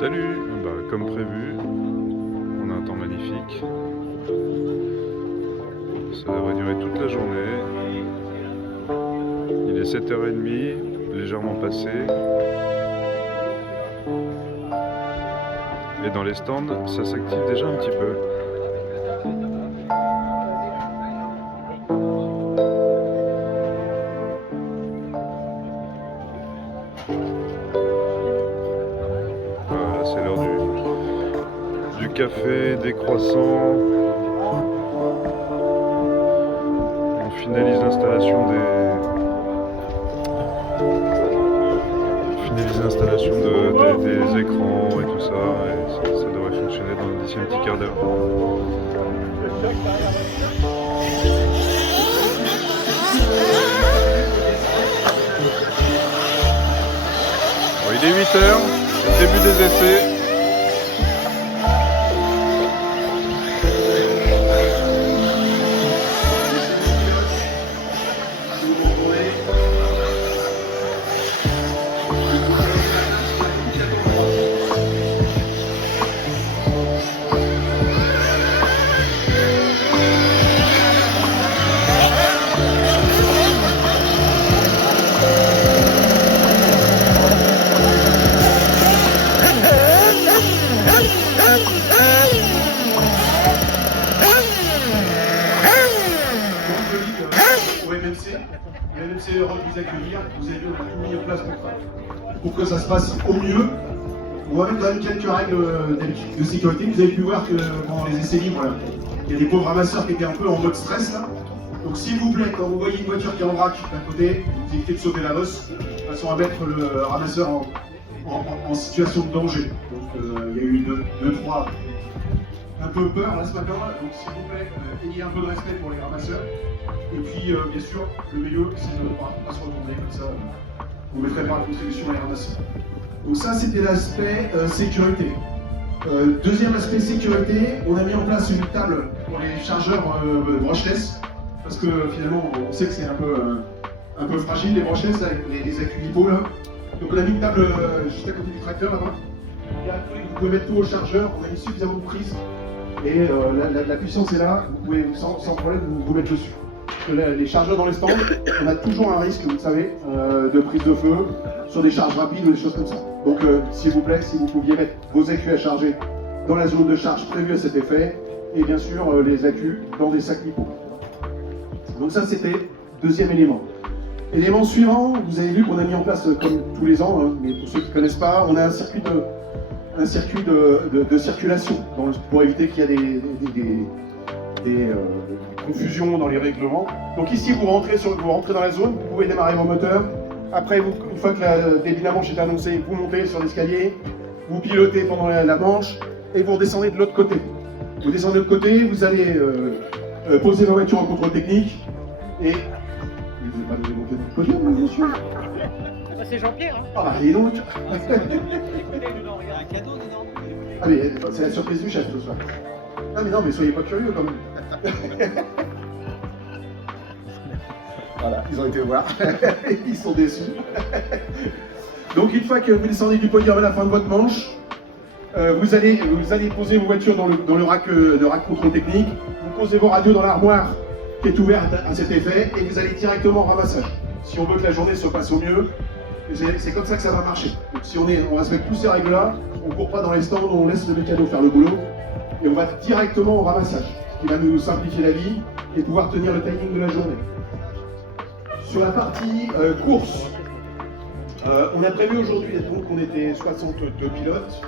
Salut, comme prévu, on a un temps magnifique. Ça devrait durer toute la journée. Il est 7h30, légèrement passé. Et dans les stands, ça s'active déjà un petit peu. Voilà, c'est l'heure du café, des croissants. On finalise l'installation des écrans et tout ça, et ça devrait fonctionner d'ici un petit quart d'heure. Bon, il est 8h, c'est le début des essais. MMC Europe vous accueillir, vous avez tout mis en place pour que ça se passe au mieux. On va mettre quand même quelques règles de sécurité. Vous avez pu voir que pendant les essais libres, il y a des pauvres ramasseurs qui étaient un peu en mode stress là. Donc s'il vous plaît, quand vous voyez une voiture qui est en vrac d'un côté, vous évitez de sauver la bosse, de façon à mettre le ramasseur en situation de danger. Donc il y a eu deux, trois un peu peur là ce matin, donc s'il vous plaît, ayez un peu de respect pour les ramasseurs. Et puis, bien sûr, le mieux, c'est de ne pas se retourner, comme ça, vous ne mettrez pas la contribution à les ramasser. Donc ça, c'était l'aspect sécurité. Deuxième aspect sécurité, on a mis en place une table pour les chargeurs brushless, parce que finalement, on sait que c'est un peu fragile, les brushless, avec les accus lipo, là. Donc on a mis une table juste à côté du tracteur, là-bas. Et après, vous pouvez mettre tout au chargeur, on a mis suffisamment de prise, et la puissance est là, vous pouvez sans problème vous mettre dessus. Les chargeurs dans les stands, on a toujours un risque, vous le savez, de prise de feu sur des charges rapides ou des choses comme ça. Donc, s'il vous plaît, si vous pouviez mettre vos accus à charger dans la zone de charge prévue à cet effet, et bien sûr les accus dans des sacs lipo. Donc ça, c'était deuxième élément. Élément suivant, vous avez vu qu'on a mis en place, comme tous les ans, hein, mais pour ceux qui ne connaissent pas, on a un circuit de circulation pour éviter qu'il y ait des confusion dans les règlements. Donc ici, vous rentrez dans la zone, vous pouvez démarrer vos moteurs. Après, une fois que le débit de la manche est annoncé, vous montez sur l'escalier, vous pilotez pendant la manche et vous redescendez de l'autre côté. Vous descendez de l'autre côté, vous allez poser vos voitures en contrôle technique et... Vous n'avez pas donné monter dans le podium, monsieur? C'est Jean-Pierre, hein? Ah bah, allez donc. Un cadeau dedans. Allez, c'est la surprise du chef ce soir. Non mais soyez pas curieux quand même. Voilà, ils ont été voir. Ils sont déçus. Donc une fois que vous descendez du podium à la fin de votre manche, vous allez poser vos voitures dans le rack contrôle technique. Vous posez vos radios dans l'armoire qui est ouverte à cet effet et vous allez directement au ramassage. Si on veut que la journée se passe au mieux, c'est comme ça que ça va marcher. Donc si on respecte tous ces règles-là, on ne court pas dans les stands, on laisse le mécano faire le boulot et on va directement au ramassage, ce qui va nous simplifier la vie et pouvoir tenir le timing de la journée. Sur la partie course, on a prévu aujourd'hui, donc on était 62 pilotes,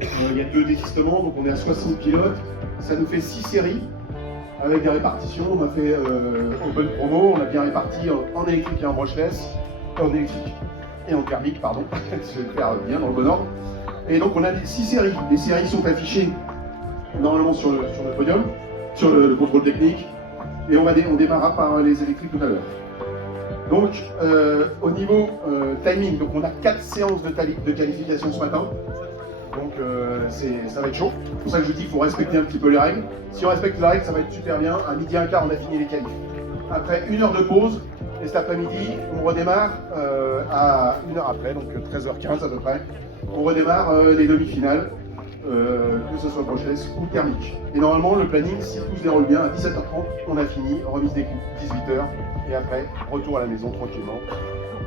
il y a 2 désistements, donc on est à 60 pilotes, ça nous fait 6 séries avec des répartitions, on a fait open promo, on a bien réparti en électrique et en brushless, en électrique et en thermique, pardon, je vais le faire bien dans le bon ordre. Et donc on a 6 séries, les séries sont affichées normalement sur le podium, sur le contrôle technique, et on démarrera par les électriques tout à l'heure. Donc, au niveau timing, donc on a 4 séances de qualification ce matin. Donc, ça va être chaud. C'est pour ça que je dis qu'il faut respecter un petit peu les règles. Si on respecte les règles, ça va être super bien. À midi 1 quart, on a fini les qualifs. Après 1 heure de pause, Et cet après-midi, on redémarre à 1 heure après, donc 13h15 à peu près. On redémarre les demi-finales, que ce soit brushless ou thermique. Et normalement, le planning, si tout se déroule bien, à 17h30, on a fini, remise des coupes, 18h, et après, retour à la maison tranquillement,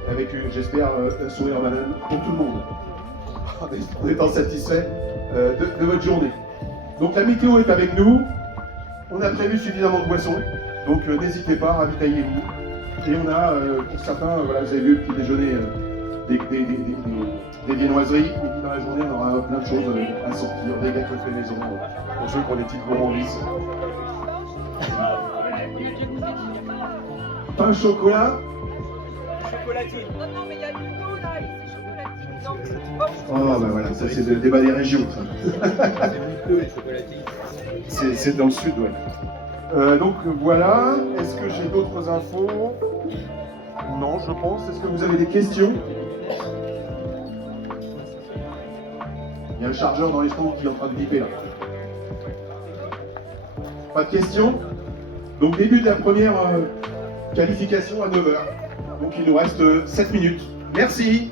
avec, j'espère, un sourire banane pour tout le monde, en étant satisfait de votre journée. Donc la météo est avec nous, on a prévu suffisamment de boissons, donc n'hésitez pas, ravitaillez-vous. Et on a, pour certains, voilà, vous avez vu le petit déjeuner, des viennoiseries, et puis dans la journée, on aura plein de choses à sortir, des gâteaux faits maison, pour ceux qui ont des petites gourmandises. Pain au chocolat. Chocolatine. Non, mais il y a du dos là, c'est chocolatine. Non, Oh bah voilà, ça c'est le débat des régions. C'est dans le sud, ouais. Donc voilà, est-ce que j'ai d'autres infos? Non, je pense. Est-ce que vous avez des questions? Il y a le chargeur dans les stands qui est en train de biper là. Pas de questions? Donc début de la première qualification à 9h. Donc il nous reste 7 minutes. Merci.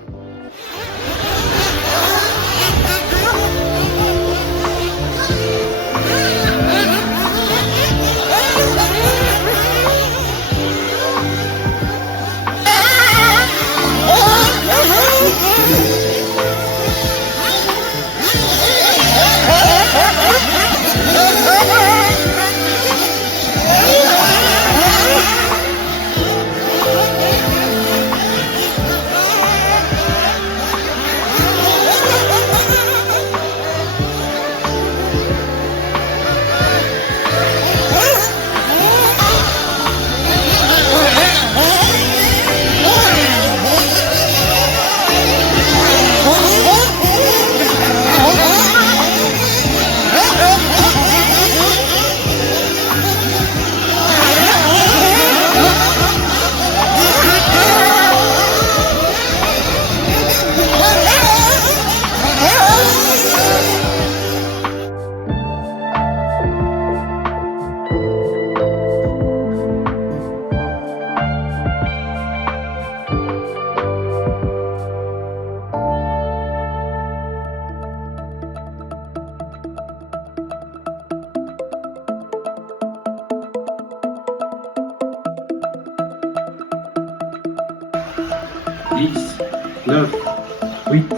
Dix, 9, 8,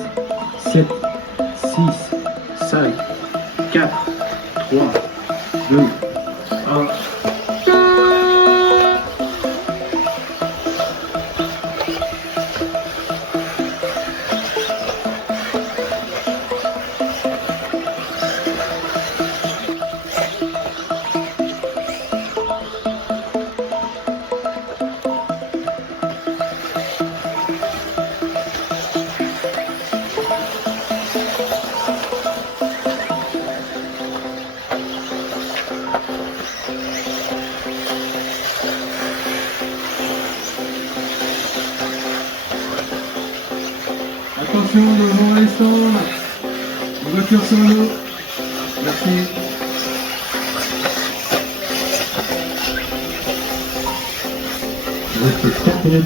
7, 6, 5, 4, 3, 2, 1. Attention devant les stands, les voitures sur l'eau. Merci. Il reste 30 minutes.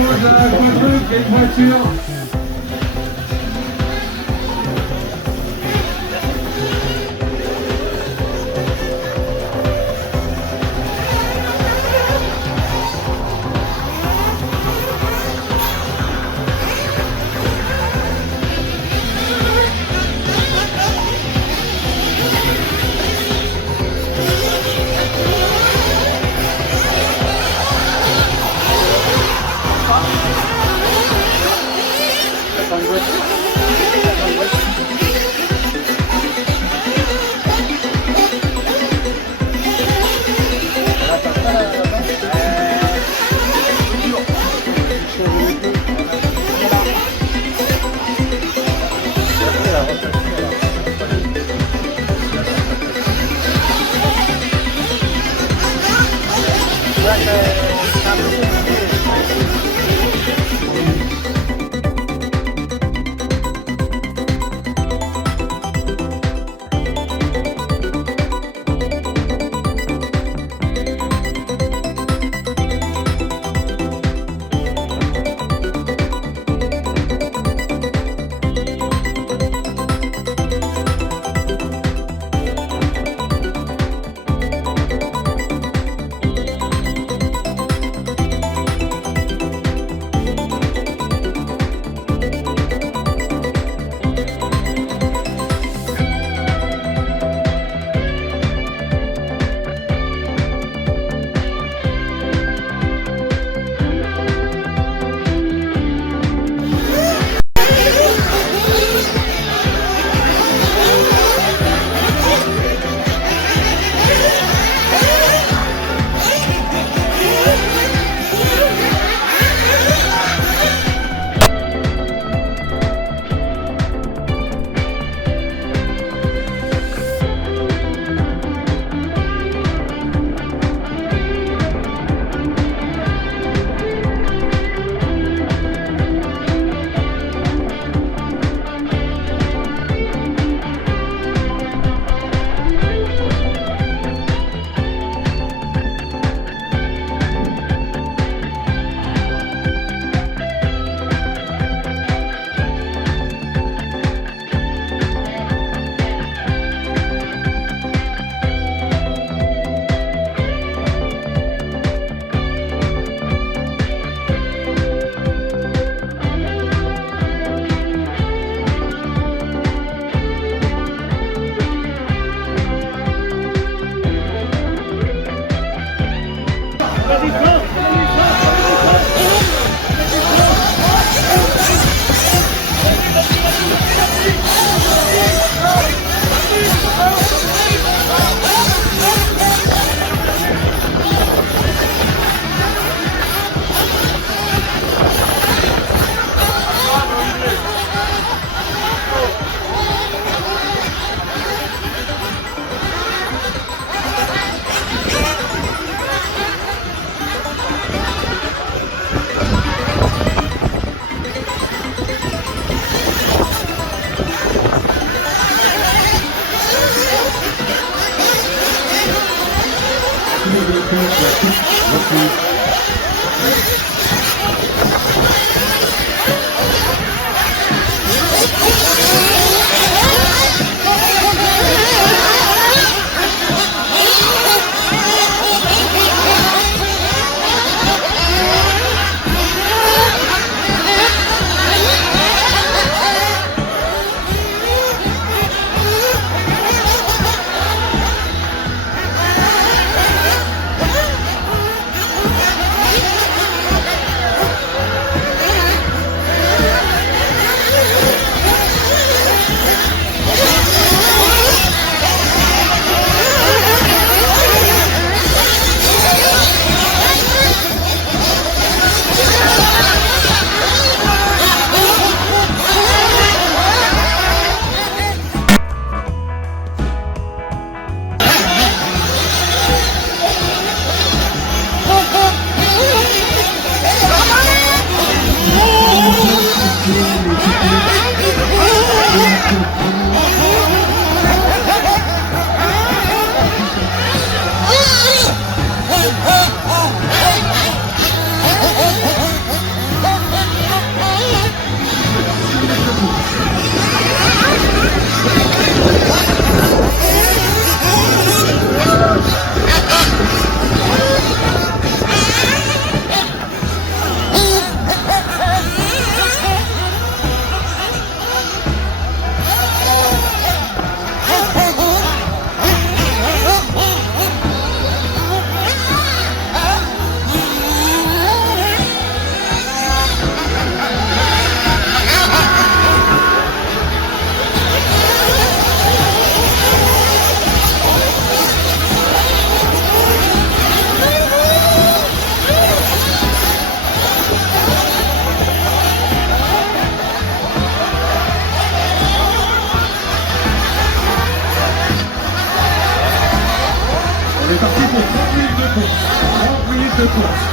propose un quadruple et une voiture. de course.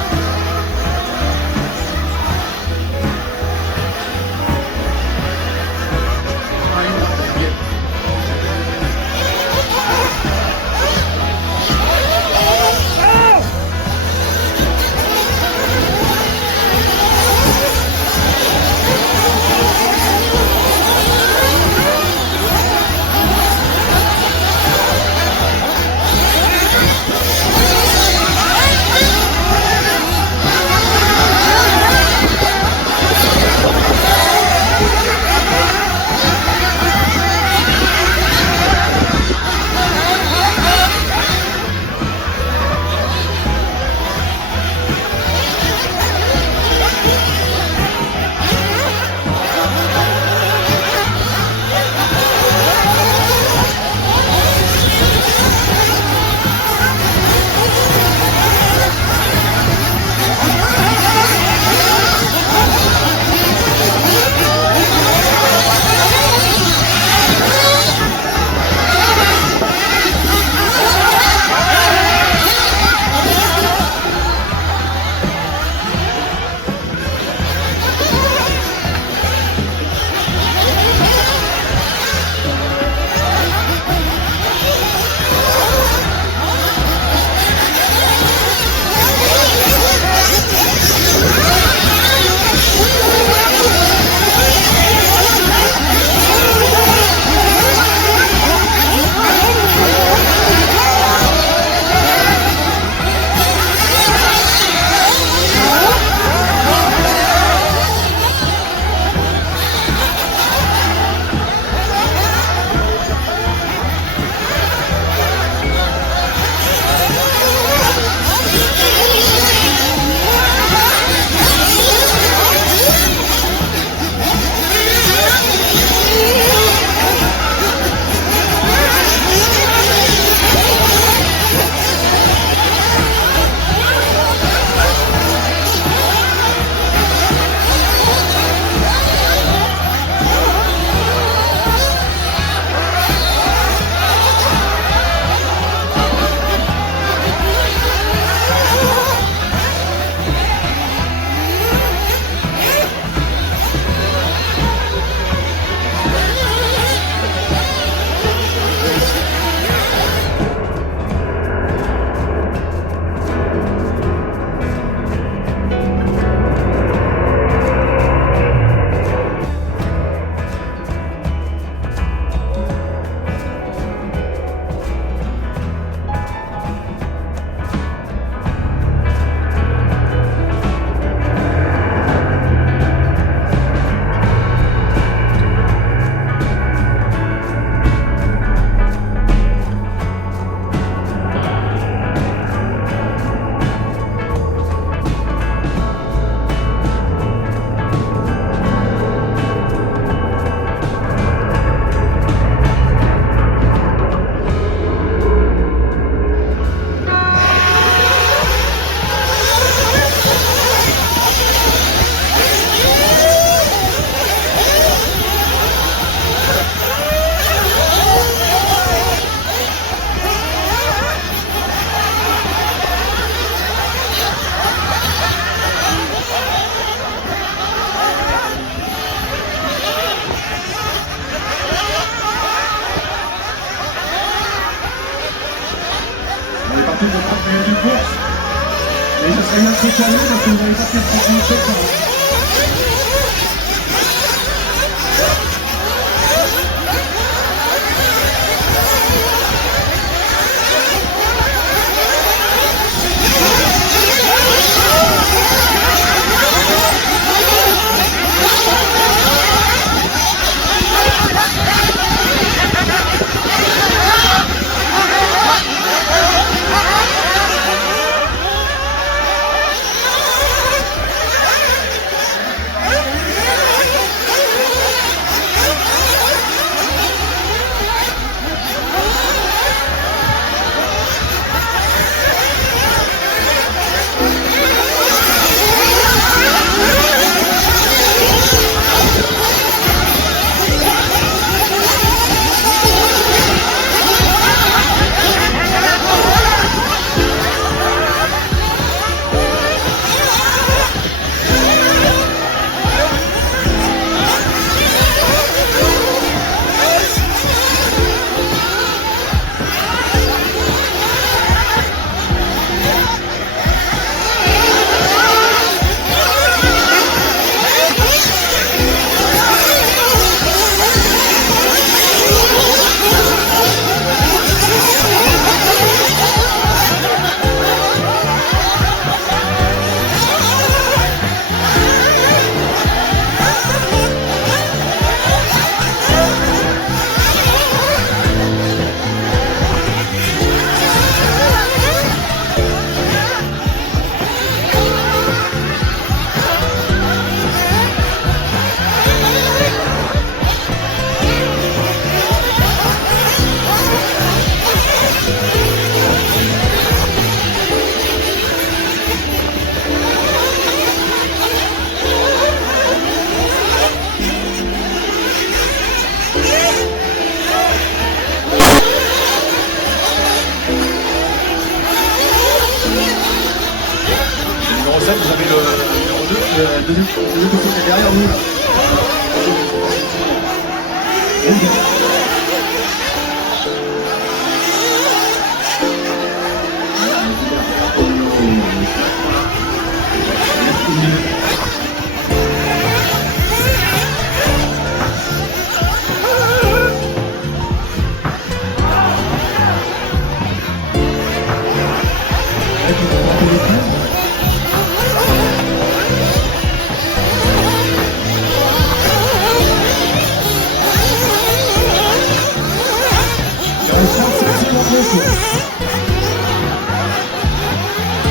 partir de 30 minutes de course. Et ça serait bien de se calmer parce que vous n'avez pas fait 30 minutes de temps. c'est derrière nous là.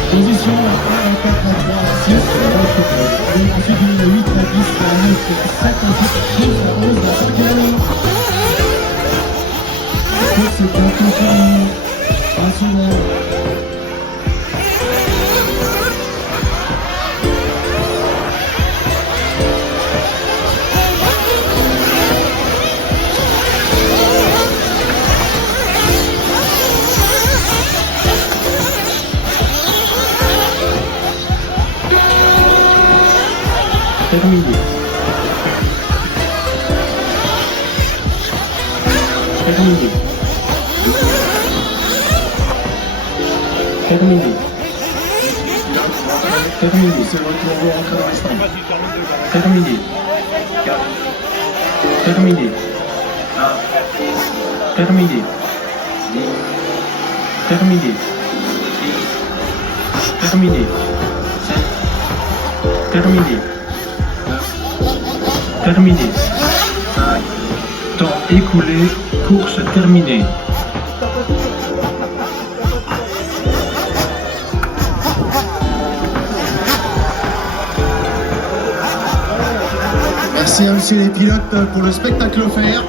Position 1 à 4 à 3 à 6, et ensuite il y a 8 à 10 à 9 à 7 à 8, 12 à 11 à 5e. La course est bientôt finie. Rassurez. Terminé. Terminé. Terminé. Terminé. C'est votre tour, rentrez dans les stands. Terminé. 4. Terminé. 1. Terminé. 10. Terminé. 6. Terminé. 7. Terminé. Terminé. 5. Temps écoulé, course terminée. Merci à monsieur les pilotes pour le spectacle offert.